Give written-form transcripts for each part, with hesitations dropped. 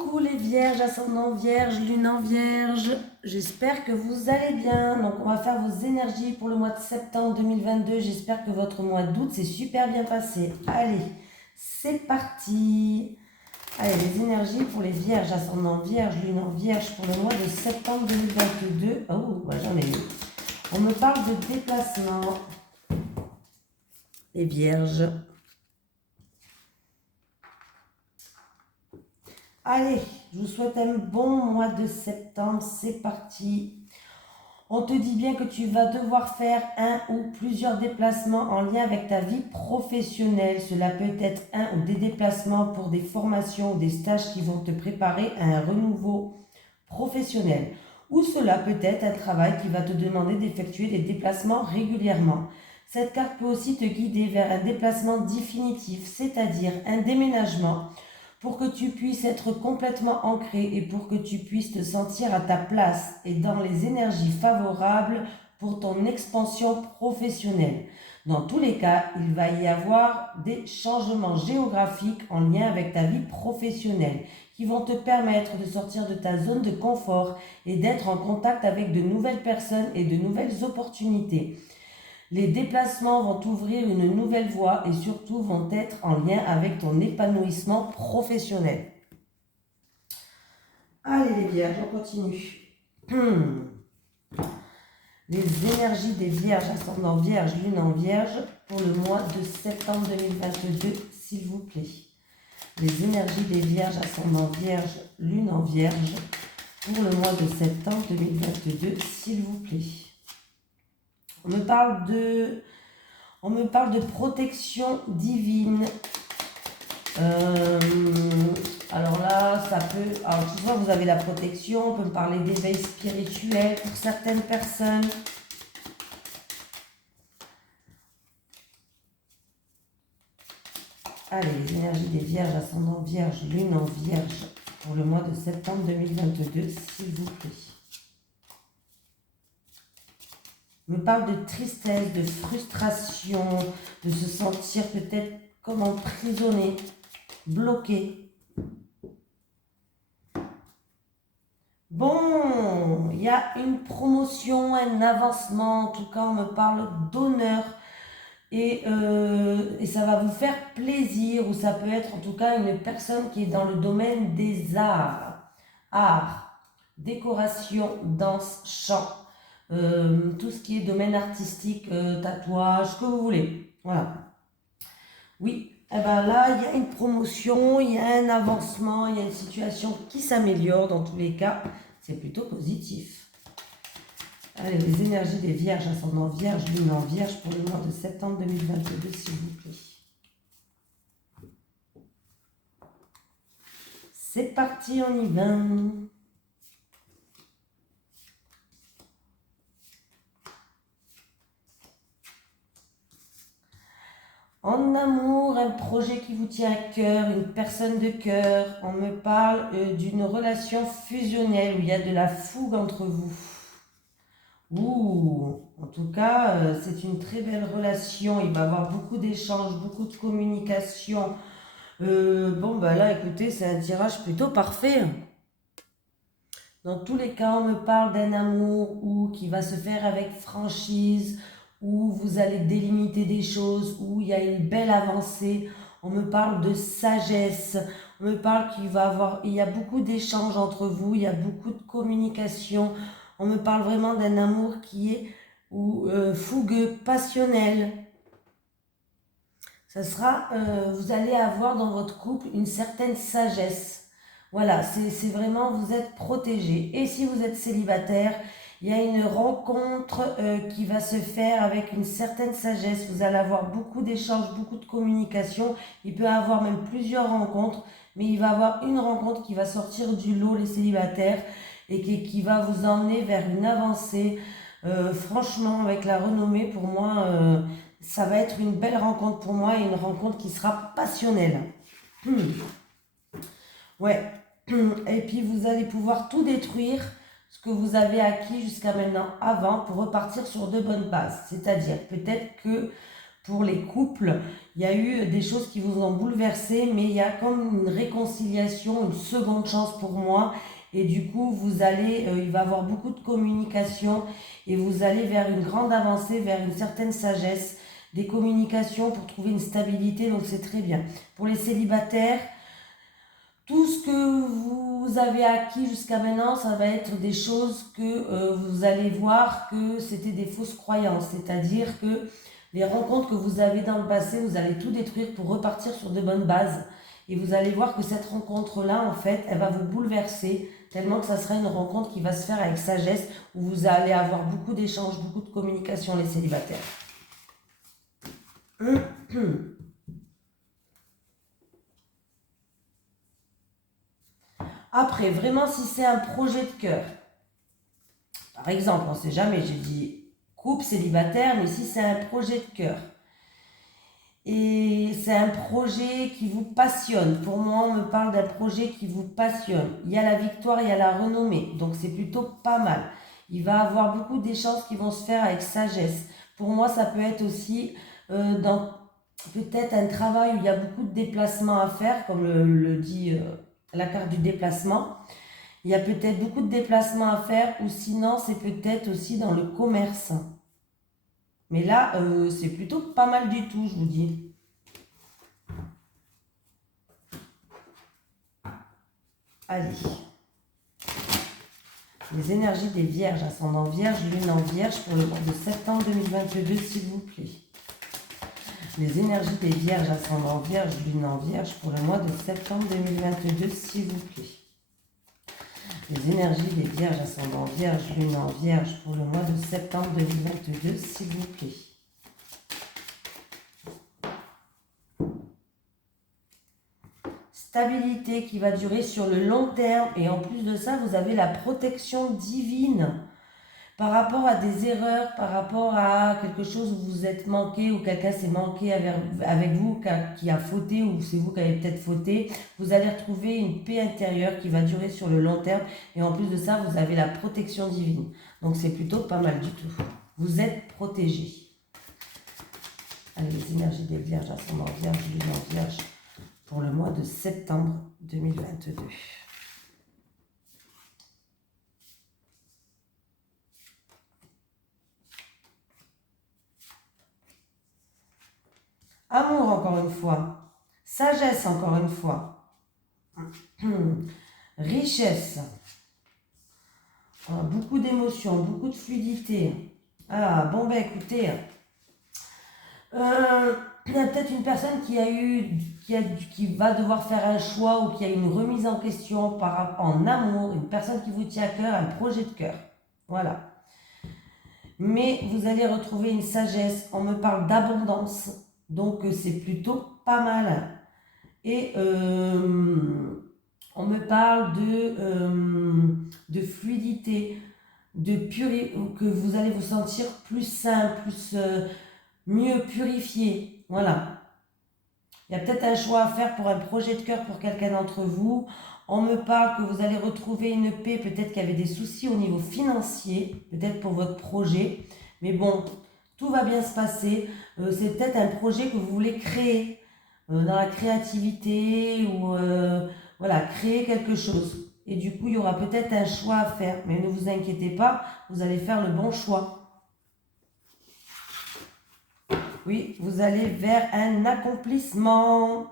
Coucou les vierges, ascendant vierge, lune en vierge, j'espère que vous allez bien. Donc on va faire vos énergies pour le mois de septembre 2022, j'espère que votre mois d'août s'est super bien passé. Allez, c'est parti. Allez, les énergies pour les vierges, ascendant vierge, lune en vierge pour le mois de septembre 2022. Oh, ouais, j'en ai eu. On me parle de déplacement. Les vierges. Allez, je vous souhaite un bon mois de septembre, c'est parti. On te dit bien que tu vas devoir faire un ou plusieurs déplacements en lien avec ta vie professionnelle. Cela peut être un ou des déplacements pour des formations ou des stages qui vont te préparer à un renouveau professionnel. Ou cela peut être un travail qui va te demander d'effectuer des déplacements régulièrement. Cette carte peut aussi te guider vers un déplacement définitif, c'est-à-dire un déménagement, pour que tu puisses être complètement ancré et pour que tu puisses te sentir à ta place et dans les énergies favorables pour ton expansion professionnelle. Dans tous les cas, il va y avoir des changements géographiques en lien avec ta vie professionnelle qui vont te permettre de sortir de ta zone de confort et d'être en contact avec de nouvelles personnes et de nouvelles opportunités. Les déplacements vont t'ouvrir une nouvelle voie et surtout vont être en lien avec ton épanouissement professionnel. Allez les vierges, on continue. Les énergies des vierges, ascendant vierge, lune en vierge, pour le mois de septembre 2022, s'il vous plaît. Les énergies des vierges, ascendant vierge, lune en vierge, pour le mois de septembre 2022, s'il vous plaît. On me parle de protection divine. Alors là, ça peut... Alors, tout ça, vous avez la protection. On peut me parler d'éveil spirituel pour certaines personnes. Allez, les énergies des vierges, ascendant vierge, lune en vierge, pour le mois de septembre 2022, s'il vous plaît. On me parle de tristesse, de frustration, de se sentir peut-être comme emprisonné, bloqué. Bon, il y a une promotion, un avancement, en tout cas on me parle d'honneur et ça va vous faire plaisir, ou ça peut être en tout cas une personne qui est dans le domaine des arts, décoration, danse, chant. Tout ce qui est domaine artistique, tatouage, que vous voulez. Voilà. Oui, eh ben là, il y a une promotion, il y a un avancement, il y a une situation qui s'améliore. Dans tous les cas, c'est plutôt positif. Allez, les énergies des vierges, ascendant vierge, lune en vierge pour le mois de septembre 2022, s'il vous plaît. C'est parti, on y va. En amour, un projet qui vous tient à cœur, une personne de cœur. On me parle d'une relation fusionnelle où il y a de la fougue entre vous. Ouh, en tout cas, c'est une très belle relation. Il va y avoir beaucoup d'échanges, beaucoup de communication. Bon, bah là, écoutez, c'est un tirage plutôt parfait. Dans tous les cas, on me parle d'un amour qui va se faire avec franchise, où vous allez délimiter des choses, où il y a une belle avancée. On me parle de sagesse. On me parle il y a beaucoup d'échanges entre vous, il y a beaucoup de communication. On me parle vraiment d'un amour qui est fougueux, passionnel. Vous allez avoir dans votre couple une certaine sagesse. Voilà, c'est vraiment, vous êtes protégé. Et si vous êtes célibataire, il y a une rencontre qui va se faire avec une certaine sagesse. Vous allez avoir beaucoup d'échanges, beaucoup de communication. Il peut y avoir même plusieurs rencontres, mais il va y avoir une rencontre qui va sortir du lot, les célibataires, et qui va vous emmener vers une avancée. Franchement, avec la renommée, pour moi, ça va être une belle rencontre pour moi et une rencontre qui sera passionnelle. Ouais. Et puis vous allez pouvoir tout détruire ce que vous avez acquis jusqu'à maintenant avant pour repartir sur de bonnes bases. C'est-à-dire peut-être que Pour les couples, il y a eu des choses qui vous ont bouleversé, mais il y a comme une réconciliation, une seconde chance pour moi. Et du coup, vous allez, il va y avoir beaucoup de communication et vous allez vers une grande avancée, vers une certaine sagesse, des communications pour trouver une stabilité, donc c'est très bien. Pour les célibataires, tout ce que vous avez acquis jusqu'à maintenant, ça va être des choses que vous allez voir que c'était des fausses croyances. C'est-à-dire que les rencontres que vous avez dans le passé, vous allez tout détruire pour repartir sur de bonnes bases. Et vous allez voir que cette rencontre-là, en fait, elle va vous bouleverser, tellement que ça sera une rencontre qui va se faire avec sagesse, où vous allez avoir beaucoup d'échanges, beaucoup de communication, les célibataires. Après, vraiment, si c'est un projet de cœur, par exemple, on ne sait jamais, j'ai dit couple, célibataire, mais si c'est un projet de cœur, et c'est un projet qui vous passionne, pour moi, on me parle d'un projet qui vous passionne. Il y a la victoire, il y a la renommée, donc c'est plutôt pas mal. Il va y avoir beaucoup d'échanges qui vont se faire avec sagesse. Pour moi, ça peut être aussi dans peut-être un travail où il y a beaucoup de déplacements à faire, comme le dit la carte du déplacement. Il y a peut-être beaucoup de déplacements à faire, ou sinon c'est peut-être aussi dans le commerce. Mais là, c'est plutôt pas mal du tout, je vous dis. Allez. Les énergies des vierges, ascendant vierge, lune en vierge pour le mois de septembre 2022, s'il vous plaît. Les énergies des vierges, ascendant vierge, lune en vierge pour le mois de septembre 2022, s'il vous plaît. Les énergies des vierges, ascendant vierge, lune en vierge pour le mois de septembre 2022, s'il vous plaît. Stabilité qui va durer sur le long terme, et en plus de ça, vous avez la protection divine par rapport à des erreurs, par rapport à quelque chose où vous êtes manqué, ou quelqu'un s'est manqué avec vous, qui a fauté, ou c'est vous qui avez peut-être fauté. Vous allez retrouver une paix intérieure qui va durer sur le long terme, et en plus de ça, vous avez la protection divine. Donc c'est plutôt pas mal du tout. Vous êtes protégé. Allez, les énergies des vierges, ascendant vierge, lune en vierge pour le mois de septembre 2022. Amour encore une fois. Sagesse encore une fois. Richesse. Beaucoup d'émotions, beaucoup de fluidité. Ah, bon ben écoutez, il y a peut-être une personne qui va devoir faire un choix, ou qui a une remise en question en amour, une personne qui vous tient à cœur, un projet de cœur. Voilà. Mais vous allez retrouver une sagesse. On me parle d'abondance, donc c'est plutôt pas mal. Et on me parle de fluidité, que vous allez vous sentir plus sain, mieux purifié. Voilà. Il y a peut-être un choix à faire pour un projet de cœur pour quelqu'un d'entre vous. On me parle que vous allez retrouver une paix, peut-être qu'il y avait des soucis au niveau financier, peut-être pour votre projet. Mais bon, tout va bien se passer. C'est peut-être un projet que vous voulez créer dans la créativité, ou voilà, créer quelque chose. Et du coup, il y aura peut-être un choix à faire. Mais ne vous inquiétez pas, vous allez faire le bon choix. Oui, vous allez vers un accomplissement.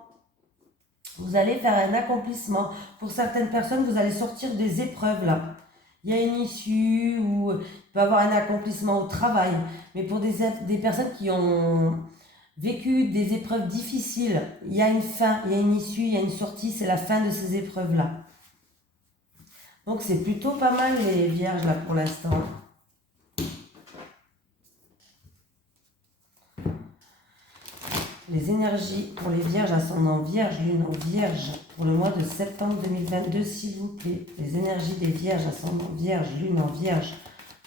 Vous allez vers un accomplissement. Pour certaines personnes, vous allez sortir des épreuves là. Il y a une issue, ou il peut y avoir un accomplissement au travail. Mais pour des personnes qui ont vécu des épreuves difficiles, il y a une fin, il y a une issue, il y a une sortie, c'est la fin de ces épreuves-là. Donc c'est plutôt pas mal les vierges là pour l'instant. Les énergies pour les vierges, ascendant vierge, lune en vierge pour le mois de septembre 2022, s'il vous plaît. Les énergies des vierges, ascendant vierge, lune en vierge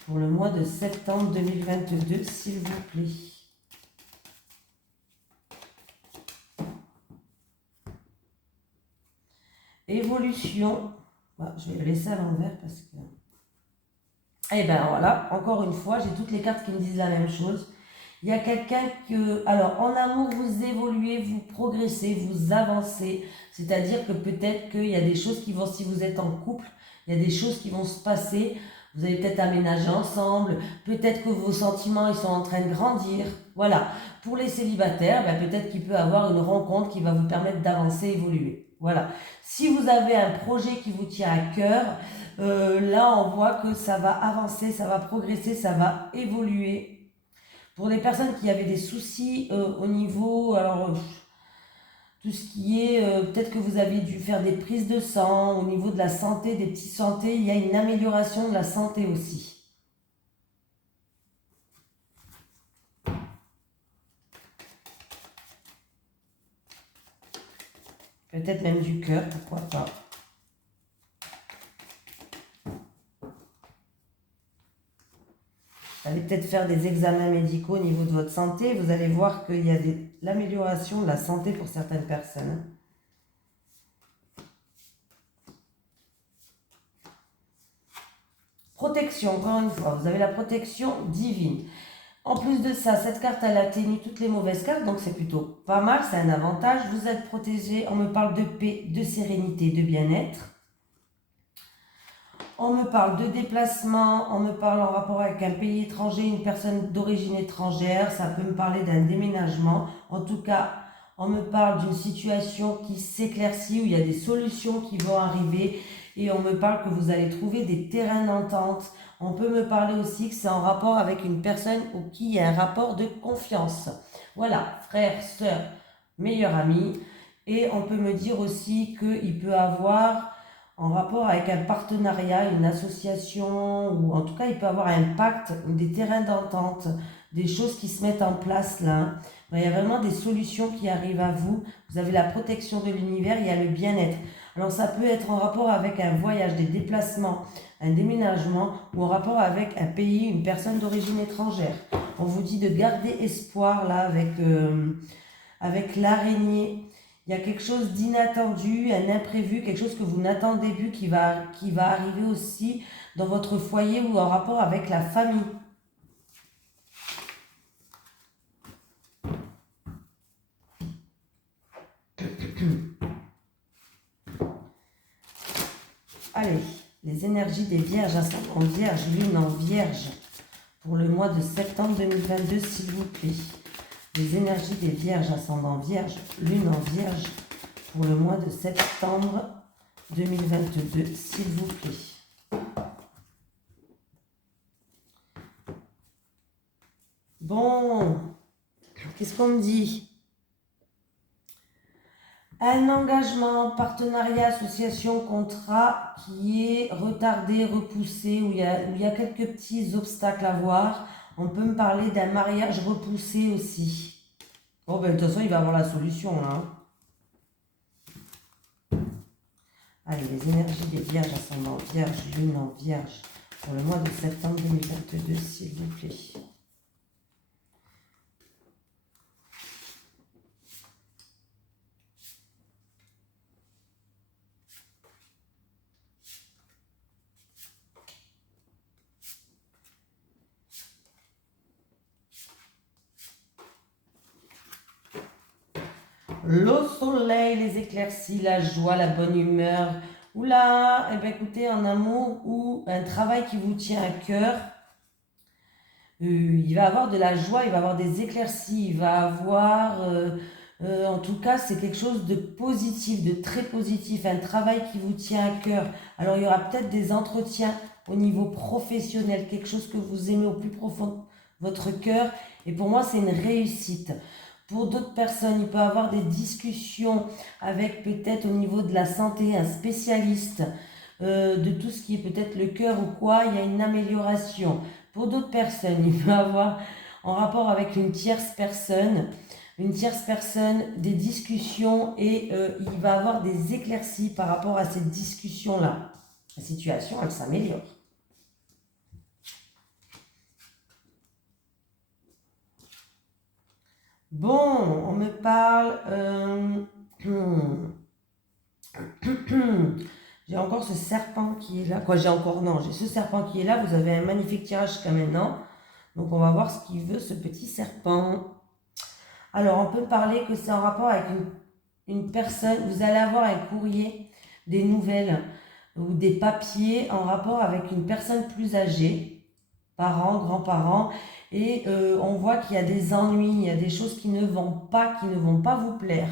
pour le mois de septembre 2022, s'il vous plaît. Évolution. Je vais le laisser à l'envers parce que... Eh bien voilà, encore une fois, j'ai toutes les cartes qui me disent la même chose. Il y a quelqu'un que... Alors, en amour, vous évoluez, vous progressez, vous avancez. C'est-à-dire que peut-être qu'il y a des choses qui vont, si vous êtes en couple, il y a des choses qui vont se passer. Vous allez peut-être aménager ensemble. Peut-être que vos sentiments, ils sont en train de grandir. Voilà. Pour les célibataires, ben, peut-être qu'il peut y avoir une rencontre qui va vous permettre d'avancer, évoluer. Voilà. Si vous avez un projet qui vous tient à cœur, là, on voit que ça va avancer, ça va progresser, ça va évoluer. Pour les personnes qui avaient des soucis au niveau, alors tout ce qui est, peut-être que vous avez dû faire des prises de sang, au niveau de la santé, des petits santé, il y a une amélioration de la santé aussi. Peut-être même du cœur, pourquoi pas. Vous allez peut-être faire des examens médicaux au niveau de votre santé. Vous allez voir qu'il y a l'amélioration de la santé pour certaines personnes. Protection, encore une fois, vous avez la protection divine. En plus de ça, cette carte, elle atténue toutes les mauvaises cartes, donc c'est plutôt pas mal, c'est un avantage. Vous êtes protégé, on me parle de paix, de sérénité, de bien-être. On me parle de déplacement, on me parle en rapport avec un pays étranger, une personne d'origine étrangère, ça peut me parler d'un déménagement. En tout cas, on me parle d'une situation qui s'éclaircit, où il y a des solutions qui vont arriver et on me parle que vous allez trouver des terrains d'entente. On peut me parler aussi que c'est en rapport avec une personne ou qui il y a un rapport de confiance. Voilà, frère, sœur, meilleur ami. Et on peut me dire aussi qu'il peut avoir en rapport avec un partenariat, une association, ou en tout cas il peut avoir un pacte, des terrains d'entente, des choses qui se mettent en place là. Il y a vraiment des solutions qui arrivent à vous. Vous avez la protection de l'univers, il y a le bien-être. Alors ça peut être en rapport avec un voyage, des déplacements, un déménagement, ou en rapport avec un pays, une personne d'origine étrangère. On vous dit de garder espoir là avec l'araignée. Il y a quelque chose d'inattendu, un imprévu, quelque chose que vous n'attendez plus qui va arriver aussi dans votre foyer ou en rapport avec la famille. Allez, les énergies des vierges, ascendant vierge, lune en vierge, pour le mois de septembre 2022, s'il vous plaît. Les énergies des vierges, ascendant vierge, lune en vierge, pour le mois de septembre 2022, s'il vous plaît. Bon, qu'est-ce qu'on me dit? Un engagement, partenariat, association, contrat qui est retardé, repoussé, où il y a quelques petits obstacles à voir. On peut me parler d'un mariage repoussé aussi. Bon, ben, de toute façon, il va avoir la solution, là. Allez, les énergies des vierges, ascendant vierge, lune en vierge, pour le mois de septembre 2022, s'il vous plaît. Le soleil, les éclaircies, la joie, la bonne humeur. Oula, eh bien écoutez, en amour ou un travail qui vous tient à cœur, il va avoir de la joie, il va avoir des éclaircies, il va avoir, en tout cas, c'est quelque chose de positif, de très positif, un travail qui vous tient à cœur. Alors il y aura peut-être des entretiens au niveau professionnel, quelque chose que vous aimez au plus profond de votre cœur. Et pour moi, c'est une réussite. Pour d'autres personnes, il peut y avoir des discussions avec peut-être au niveau de la santé, un spécialiste de tout ce qui est peut-être le cœur ou quoi, il y a une amélioration. Pour d'autres personnes, il peut y avoir en rapport avec une tierce personne, des discussions et il va avoir des éclaircies par rapport à cette discussion-là. La situation, elle s'améliore. Bon, on me parle... j'ai encore ce serpent qui est là. Quoi, j'ai encore... Non, j'ai ce serpent qui est là. Vous avez un magnifique tirage jusqu'à maintenant. Donc on va voir ce qu'il veut, ce petit serpent. Alors on peut parler que c'est en rapport avec une personne, vous allez avoir un courrier, des nouvelles ou des papiers en rapport avec une personne plus âgée, parents, grands-parents, et on voit qu'il y a des ennuis, il y a des choses qui ne vont pas vous plaire,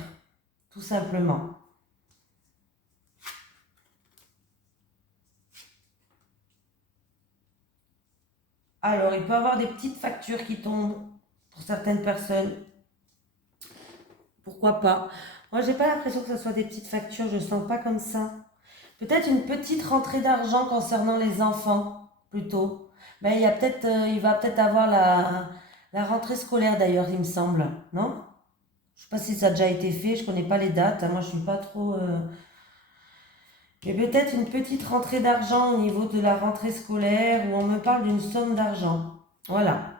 tout simplement. Alors, il peut y avoir des petites factures qui tombent pour certaines personnes. Pourquoi pas? Moi, j'ai pas l'impression que ce soit des petites factures, je sens pas comme ça. Peut-être une petite rentrée d'argent concernant les enfants, plutôt. Ben, il va peut-être avoir la rentrée scolaire d'ailleurs, il me semble, non? Je sais pas si ça a déjà été fait, je connais pas les dates, hein. Moi, je suis pas trop. Mais peut-être une petite rentrée d'argent au niveau de la rentrée scolaire où on me parle d'une somme d'argent. Voilà.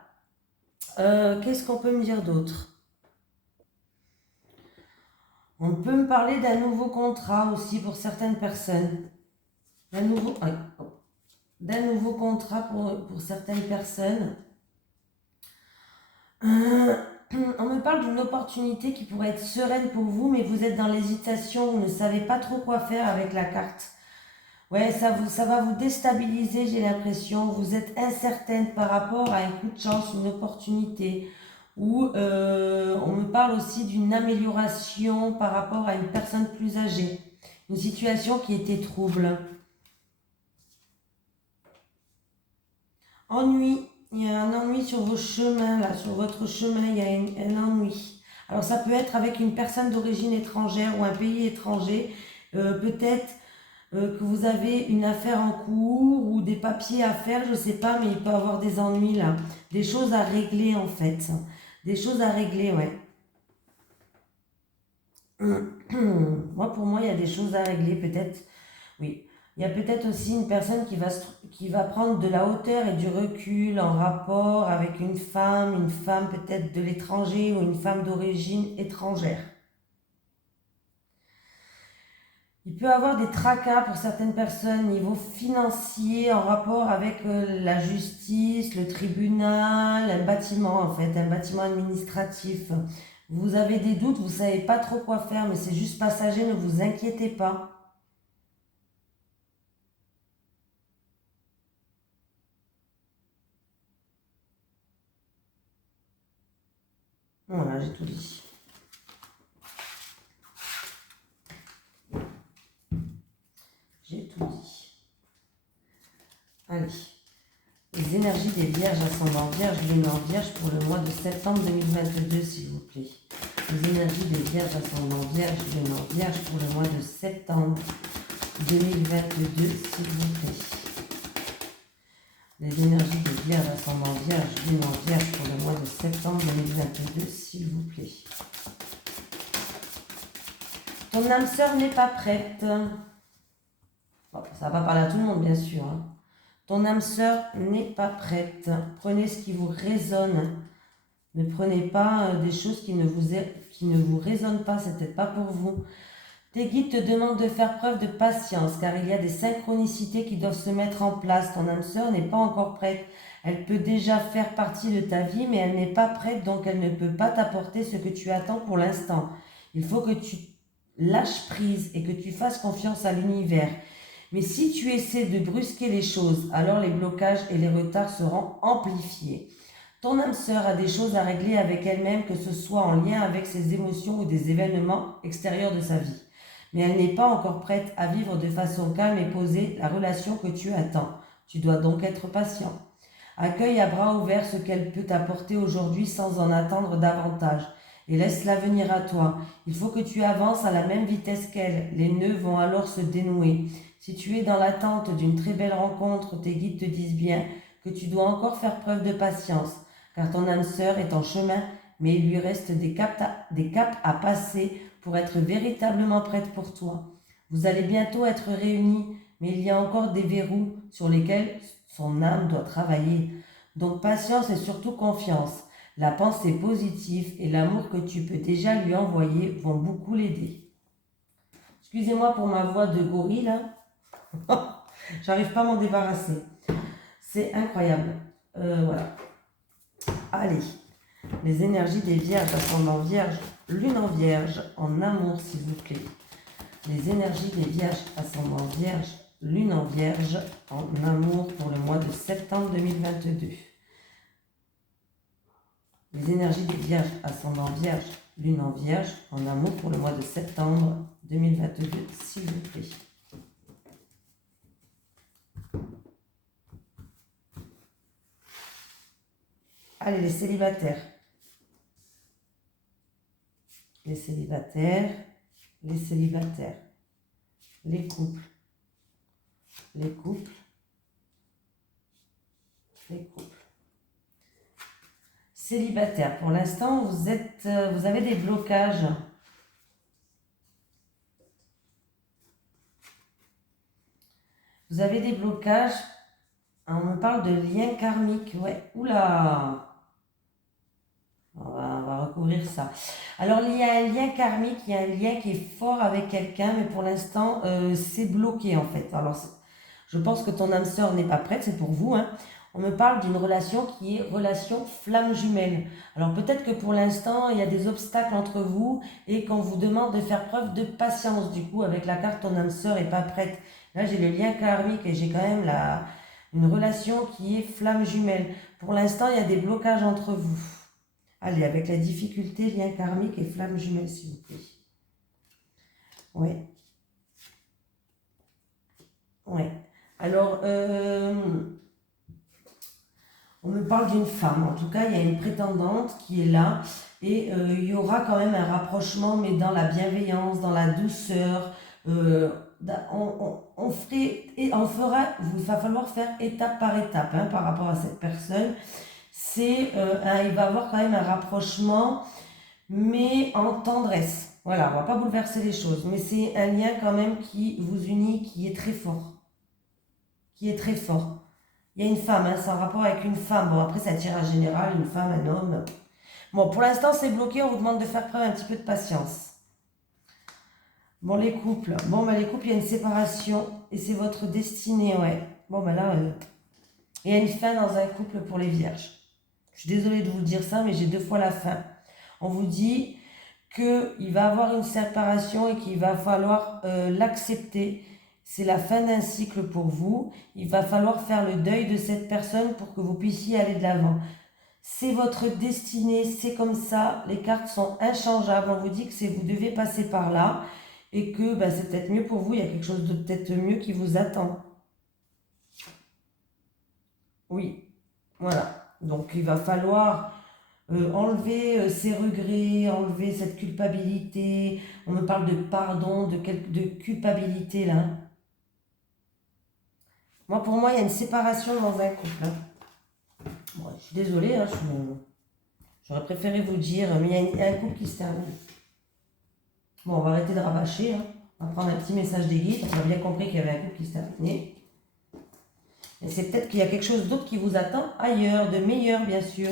Qu'est-ce qu'on peut me dire d'autre? On peut me parler d'un nouveau contrat aussi pour certaines personnes. D'un nouveau, ouais, d'un nouveau contrat pour certaines personnes. On me parle d'une opportunité qui pourrait être sereine pour vous, mais vous êtes dans l'hésitation, vous ne savez pas trop quoi faire avec la carte. Ouais, ça va vous déstabiliser, j'ai l'impression. Vous êtes incertaine par rapport à un coup de chance, une opportunité. Ou on me parle aussi d'une amélioration par rapport à une personne plus âgée. Une situation qui était trouble. Ennui. Il y a un ennui sur vos chemins, là, sur votre chemin, il y a un ennui. Alors ça peut être avec une personne d'origine étrangère ou un pays étranger. Peut-être que vous avez une affaire en cours ou des papiers à faire, je ne sais pas, mais il peut y avoir des ennuis là. Des choses à régler en fait. Des choses à régler, ouais. Pour moi, il y a des choses à régler, peut-être. Oui. Il y a peut-être aussi une personne qui va prendre de la hauteur et du recul en rapport avec une femme peut-être de l'étranger ou une femme d'origine étrangère. Il peut y avoir des tracas pour certaines personnes niveau financier en rapport avec la justice, le tribunal, un bâtiment en fait, un bâtiment administratif. Vous avez des doutes, vous ne savez pas trop quoi faire, mais c'est juste passager, ne vous inquiétez pas. Voilà, j'ai tout dit. J'ai tout dit. Allez. Les énergies des vierges ascendant vierge, lune en vierge pour le mois de septembre 2022, s'il vous plaît. Les énergies des vierges ascendant vierge, lune en vierge pour le mois de septembre 2022, s'il vous plaît. Les énergies des vierges ascendant vierge, lune en vierge pour le mois de septembre 2022, s'il vous plaît. Ton âme sœur n'est pas prête. Bon, ça va pas parler à tout le monde, bien sûr. Hein. Ton âme sœur n'est pas prête. Prenez ce qui vous résonne. Ne prenez pas des choses qui ne vous résonnent pas, c'est peut-être pas pour vous. Tes guides te demandent de faire preuve de patience car il y a des synchronicités qui doivent se mettre en place. Ton âme sœur n'est pas encore prête. Elle peut déjà faire partie de ta vie mais elle n'est pas prête donc elle ne peut pas t'apporter ce que tu attends pour l'instant. Il faut que tu lâches prise et que tu fasses confiance à l'univers. Mais si tu essaies de brusquer les choses, alors les blocages et les retards seront amplifiés. Ton âme sœur a des choses à régler avec elle-même, que ce soit en lien avec ses émotions ou des événements extérieurs de sa vie. Mais elle n'est pas encore prête à vivre de façon calme et posée la relation que tu attends. Tu dois donc être patient. Accueille à bras ouverts ce qu'elle peut t'apporter aujourd'hui sans en attendre davantage. Et laisse-la venir à toi. Il faut que tu avances à la même vitesse qu'elle. Les nœuds vont alors se dénouer. Si tu es dans l'attente d'une très belle rencontre, tes guides te disent bien que tu dois encore faire preuve de patience, car ton âme sœur est en chemin, mais il lui reste des caps à passer pour être véritablement prête pour toi. Vous allez bientôt être réunis, mais il y a encore des verrous sur lesquels son âme doit travailler. Donc patience et surtout confiance. La pensée positive et l'amour que tu peux déjà lui envoyer vont beaucoup l'aider. Excusez-moi pour ma voix de gorille là. J'arrive pas à m'en débarrasser. C'est incroyable. Voilà. Allez, les énergies des vierges, ascendant vierge, lune en vierge, en amour s'il vous plaît. Les énergies des vierges, ascendant vierge, lune en vierge, en amour pour le mois de septembre 2022. Les énergies des vierges, ascendant vierge, lune en vierge, en amour pour le mois de septembre 2022, s'il vous plaît. Allez, les célibataires. Les célibataires, les célibataires, les couples, les couples, les couples. Célibataire, pour l'instant, vous avez des blocages. Vous avez des blocages. On me parle de lien karmique. Ouais, oula. On va recouvrir ça. Alors, il y a un lien karmique, il y a un lien qui est fort avec quelqu'un, mais pour l'instant, c'est bloqué en fait. Alors, je pense que ton âme sœur n'est pas prête, c'est pour vous, hein. On me parle d'une relation qui est relation flamme jumelle. Alors peut-être que pour l'instant, il y a des obstacles entre vous et qu'on vous demande de faire preuve de patience. Du coup, avec la carte, ton âme sœur n'est pas prête. Là, j'ai le lien karmique et j'ai quand même une relation qui est flamme jumelle. Pour l'instant, il y a des blocages entre vous. Allez, avec la difficulté, lien karmique et flamme jumelle, s'il vous plaît. Ouais. Ouais. Alors, on me parle d'une femme. En tout cas, il y a une prétendante qui est là. Et il y aura quand même un rapprochement, mais dans la bienveillance, dans la douceur. On fera, il va falloir faire étape par étape hein, par rapport à cette personne. Il va y avoir quand même un rapprochement, mais en tendresse. Voilà, on ne va pas bouleverser les choses, mais c'est un lien quand même qui vous unit, qui est très fort. Qui est très fort. Il y a une femme, hein, c'est en rapport avec une femme. Bon, après, c'est un tirage général, une femme, un homme. Bon, pour l'instant, c'est bloqué, on vous demande de faire preuve un petit peu de patience. Bon, les couples. Bon, les couples, il y a une séparation et c'est votre destinée, ouais. Bon, là, il y a une fin dans un couple pour les vierges. Je suis désolée de vous dire ça, mais j'ai 2 fois la fin. On vous dit qu'il va y avoir une séparation et qu'il va falloir l'accepter. C'est la fin d'un cycle pour vous. Il va falloir faire le deuil de cette personne pour que vous puissiez aller de l'avant. C'est votre destinée, c'est comme ça. Les cartes sont inchangeables. On vous dit que vous devez passer par là et que c'est peut-être mieux pour vous. Il y a quelque chose de peut-être mieux qui vous attend. Oui, voilà. Donc il va falloir enlever ces regrets, enlever cette culpabilité. On me parle de pardon, de culpabilité là. Pour moi, il y a une séparation dans un couple. Hein. Bon, je suis désolée, hein, j'aurais préféré vous dire, mais il y a un couple qui se termine. Bon, on va arrêter de rabâcher. Hein. On va prendre un petit message des guides. On a bien compris qu'il y avait un couple qui se terminait. Et c'est peut-être qu'il y a quelque chose d'autre qui vous attend ailleurs, de meilleur bien sûr.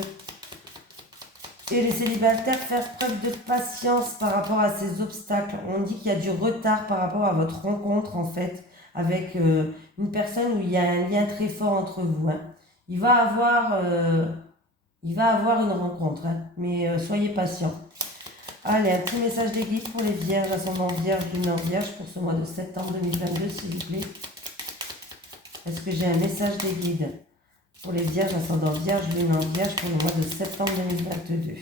Et les célibataires, faire preuve de patience par rapport à ces obstacles. On dit qu'il y a du retard par rapport à votre rencontre en fait avec une personne où il y a un lien très fort entre vous. Hein. Il va avoir une rencontre, hein, mais soyez patient. Allez, un petit message des guides pour les vierges, ascendant vierge, lune en vierge pour ce mois de septembre 2022, s'il vous plaît. Est-ce que j'ai un message des guides pour les vierges, ascendant vierge, lune en vierge pour le mois de septembre 2022?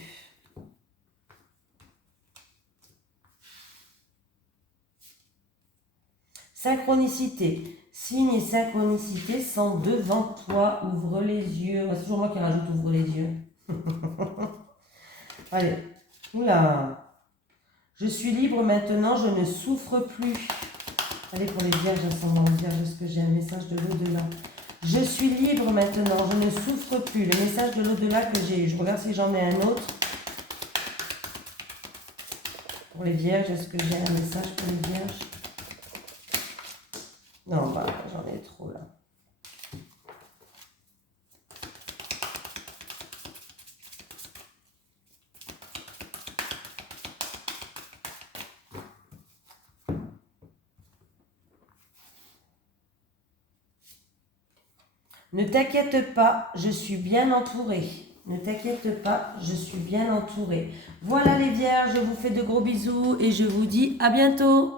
Synchronicité. Signe et synchronicité sont devant toi. Ouvre les yeux. C'est toujours moi qui rajoute ouvre les yeux. Allez. Oula. Je suis libre maintenant, je ne souffre plus. Allez, pour les vierges, ascendant vierge, est-ce que j'ai un message de l'au-delà? Je suis libre maintenant, je ne souffre plus. Le message de l'au-delà que j'ai eu. Je regarde si j'en ai un autre. Pour les vierges, est-ce que j'ai un message pour les vierges? Non, j'en ai trop là. Ne t'inquiète pas, je suis bien entourée. Ne t'inquiète pas, je suis bien entourée. Voilà les vierges, je vous fais de gros bisous et je vous dis à bientôt.